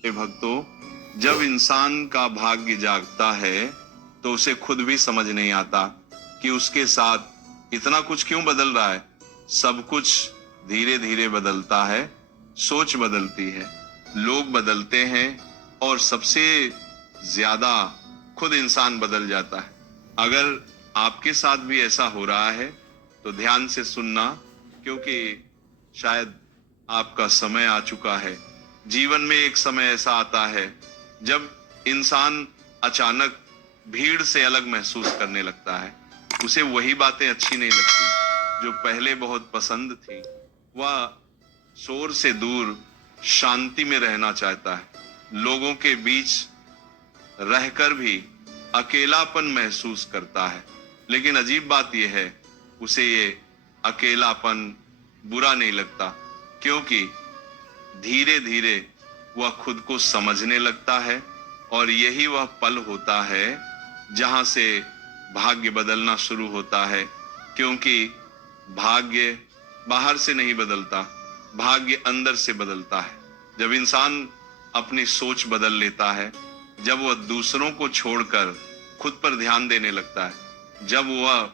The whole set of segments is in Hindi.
हे भक्तों, जब इंसान का भाग्य जागता है तो उसे खुद भी समझ नहीं आता कि उसके साथ इतना कुछ क्यों बदल रहा है। सब कुछ धीरे धीरे बदलता है, सोच बदलती है, लोग बदलते हैं और सबसे ज्यादा खुद इंसान बदल जाता है। अगर आपके साथ भी ऐसा हो रहा है तो ध्यान से सुनना, क्योंकि शायद आपका समय आ चुका है। जीवन में एक समय ऐसा आता है जब इंसान अचानक भीड़ से अलग महसूस करने लगता है। उसे वही बातें अच्छी नहीं लगती जो पहले बहुत पसंद थी। वह शोर से दूर शांति में रहना चाहता है। लोगों के बीच रहकर भी अकेलापन महसूस करता है। लेकिन अजीब बात यह है, उसे ये अकेलापन बुरा नहीं लगता, क्योंकि धीरे धीरे वह खुद को समझने लगता है। और यही वह पल होता है जहां से भाग्य बदलना शुरू होता है। क्योंकि भाग्य बाहर से नहीं बदलता, भाग्य अंदर से बदलता है। जब इंसान अपनी सोच बदल लेता है, जब वह दूसरों को छोड़कर खुद पर ध्यान देने लगता है, जब वह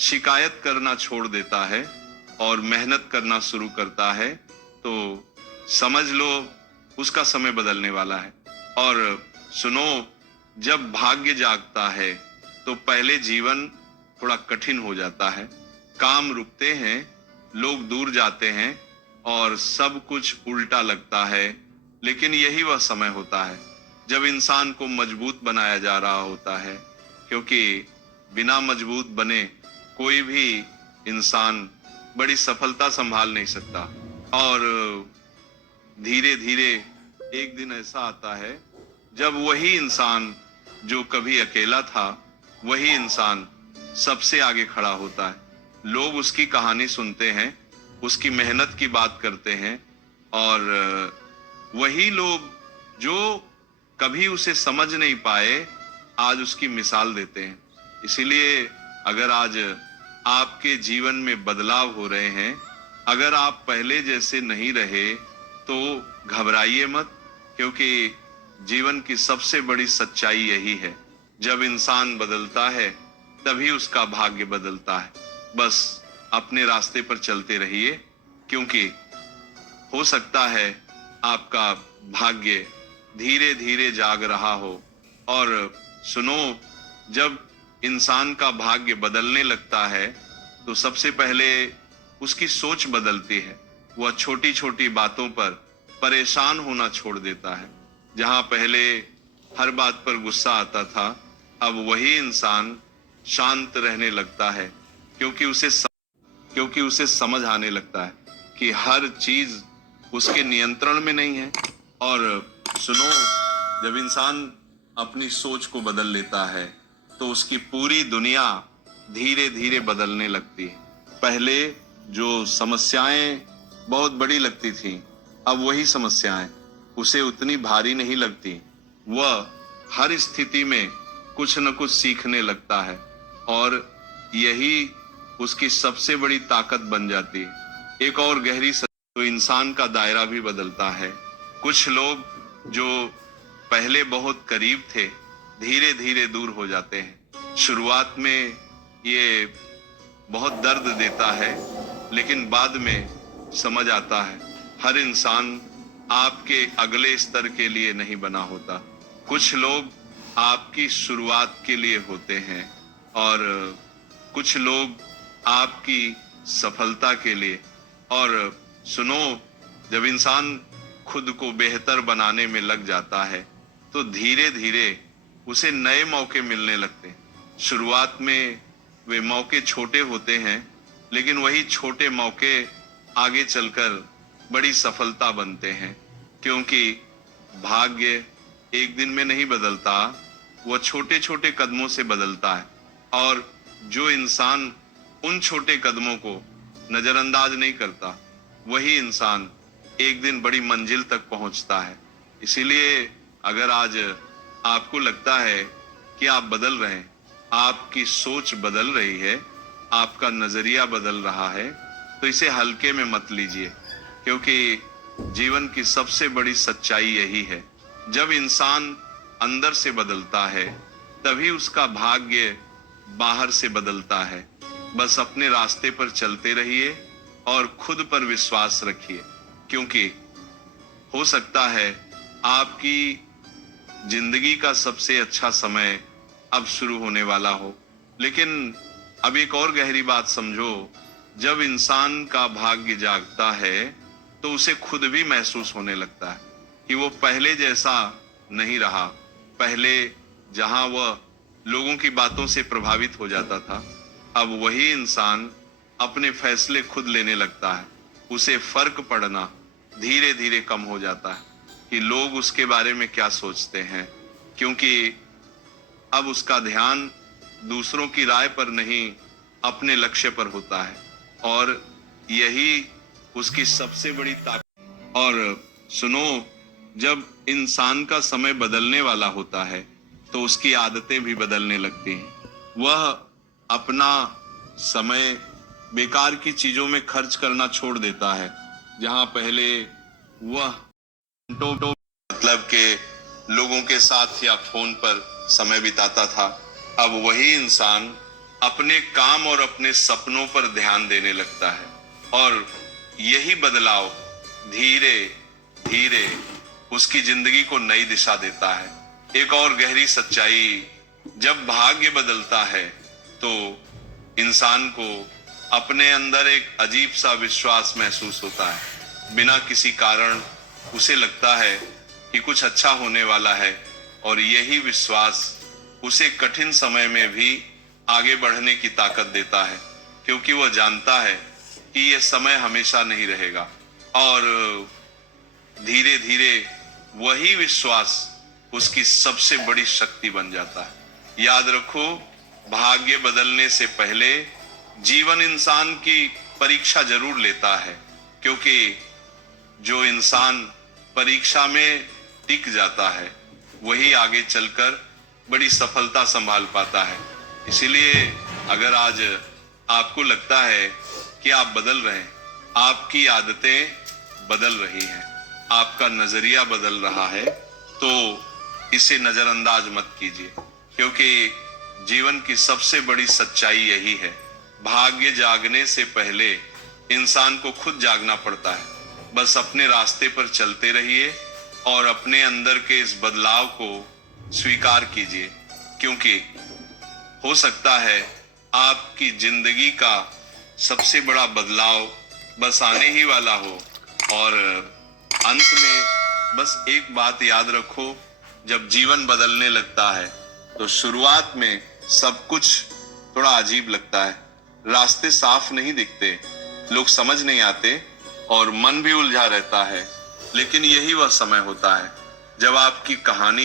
शिकायत करना छोड़ देता है और मेहनत करना शुरू करता है, तो समझ लो उसका समय बदलने वाला है। और सुनो, जब भाग्य जागता है तो पहले जीवन थोड़ा कठिन हो जाता है। काम रुकते हैं, लोग दूर जाते हैं और सब कुछ उल्टा लगता है। लेकिन यही वह समय होता है जब इंसान को मजबूत बनाया जा रहा होता है, क्योंकि बिना मजबूत बने कोई भी इंसान बड़ी सफलता संभाल नहीं सकता। और धीरे धीरे एक दिन ऐसा आता है जब वही इंसान जो कभी अकेला था, वही इंसान सबसे आगे खड़ा होता है। लोग उसकी कहानी सुनते हैं, उसकी मेहनत की बात करते हैं, और वही लोग जो कभी उसे समझ नहीं पाए, आज उसकी मिसाल देते हैं। इसीलिए अगर आज आपके जीवन में बदलाव हो रहे हैं, अगर आप पहले जैसे नहीं रहे, तो घबराइए मत, क्योंकि जीवन की सबसे बड़ी सच्चाई यही है, जब इंसान बदलता है तभी उसका भाग्य बदलता है। बस अपने रास्ते पर चलते रहिए, क्योंकि हो सकता है आपका भाग्य धीरे धीरे जाग रहा हो। और सुनो, जब इंसान का भाग्य बदलने लगता है तो सबसे पहले उसकी सोच बदलती है। वह छोटी छोटी बातों पर परेशान होना छोड़ देता है। जहां पहले हर बात पर गुस्सा आता था, अब वही इंसान शांत रहने लगता है, क्योंकि उसे समझ आने लगता है कि हर चीज उसके नियंत्रण में नहीं है। और सुनो, जब इंसान अपनी सोच को बदल लेता है तो उसकी पूरी दुनिया धीरे धीरे बदलने लगती है। पहले जो समस्याएं बहुत बड़ी लगती थी, अब वही समस्याएं उसे उतनी भारी नहीं लगती। वह हर स्थिति में कुछ न कुछ सीखने लगता है, और यही उसकी सबसे बड़ी ताकत बन जाती है। एक और गहरी तो इंसान का दायरा भी बदलता है। कुछ लोग जो पहले बहुत करीब थे, धीरे धीरे दूर हो जाते हैं। शुरुआत में ये बहुत दर्द देता है, लेकिन बाद में समझ आता है हर इंसान आपके अगले स्तर के लिए नहीं बना होता। कुछ लोग आपकी शुरुआत के लिए होते हैं, और कुछ लोग आपकी सफलता के लिए। और सुनो, जब इंसान खुद को बेहतर बनाने में लग जाता है तो धीरे धीरे उसे नए मौके मिलने लगते हैं। शुरुआत में वे मौके छोटे होते हैं, लेकिन वही छोटे मौके आगे चलकर बड़ी सफलता बनते हैं। क्योंकि भाग्य एक दिन में नहीं बदलता, वह छोटे छोटे कदमों से बदलता है। और जो इंसान उन छोटे कदमों को नजरअंदाज नहीं करता, वही इंसान एक दिन बड़ी मंजिल तक पहुंचता है। इसीलिए अगर आज आपको लगता है कि आप बदल रहे हैं, आपकी सोच बदल रही है, आपका नजरिया बदल रहा है, तो इसे हल्के में मत लीजिए, क्योंकि जीवन की सबसे बड़ी सच्चाई यही है जब इंसान अंदर से बदलता है तभी उसका भाग्य बाहर से बदलता है। बस अपने रास्ते पर चलते रहिए और खुद पर विश्वास रखिए, क्योंकि हो सकता है आपकी जिंदगी का सबसे अच्छा समय अब शुरू होने वाला हो। लेकिन अब एक और गहरी बात समझो, जब इंसान का भाग्य जागता है तो उसे खुद भी महसूस होने लगता है कि वो पहले जैसा नहीं रहा। पहले जहां वह लोगों की बातों से प्रभावित हो जाता था, अब वही इंसान अपने फैसले खुद लेने लगता है। उसे फर्क पड़ना धीरे धीरे कम हो जाता है कि लोग उसके बारे में क्या सोचते हैं, क्योंकि अब उसका ध्यान दूसरों की राय पर नहीं, अपने लक्ष्य पर होता है। और यही उसकी सबसे बड़ी ताकत। और सुनो, जब इंसान का समय बदलने वाला होता है तो उसकी आदतें भी बदलने लगती हैं। वह अपना समय बेकार की चीजों में खर्च करना छोड़ देता है। जहां पहले वह घंटों मतलब के लोगों के साथ या फोन पर समय बिताता था, अब वही इंसान अपने काम और अपने सपनों पर ध्यान देने लगता है। और यही बदलाव धीरे धीरे उसकी जिंदगी को नई दिशा देता है। एक और गहरी सच्चाई, जब भाग्य बदलता है तो इंसान को अपने अंदर एक अजीब सा विश्वास महसूस होता है। बिना किसी कारण उसे लगता है कि कुछ अच्छा होने वाला है, और यही विश्वास उसे कठिन समय में भी आगे बढ़ने की ताकत देता है, क्योंकि वह जानता है कि यह समय हमेशा नहीं रहेगा। और धीरे धीरे वही विश्वास उसकी सबसे बड़ी शक्ति बन जाता है। याद रखो, भाग्य बदलने से पहले जीवन इंसान की परीक्षा जरूर लेता है, क्योंकि जो इंसान परीक्षा में टिक जाता है वही आगे चलकर बड़ी सफलता संभाल पाता है। इसीलिए अगर आज आपको लगता है कि आप बदल रहे हैं, आपकी आदतें बदल रही हैं, आपका नजरिया बदल रहा है, तो इसे नजरअंदाज मत कीजिए, क्योंकि जीवन की सबसे बड़ी सच्चाई यही है। भाग्य जागने से पहले इंसान को खुद जागना पड़ता है। बस अपने रास्ते पर चलते रहिए और अपने अंदर के इस बदलाव को स्वीकार कीजिए, क्योंकि हो सकता है आपकी जिंदगी का सबसे बड़ा बदलाव बस आने ही वाला हो। और अंत में बस एक बात याद रखो, जब जीवन बदलने लगता है तो शुरुआत में सब कुछ थोड़ा अजीब लगता है। रास्ते साफ नहीं दिखते, लोग समझ नहीं आते और मन भी उलझा रहता है। लेकिन यही वह समय होता है जब आपकी कहानी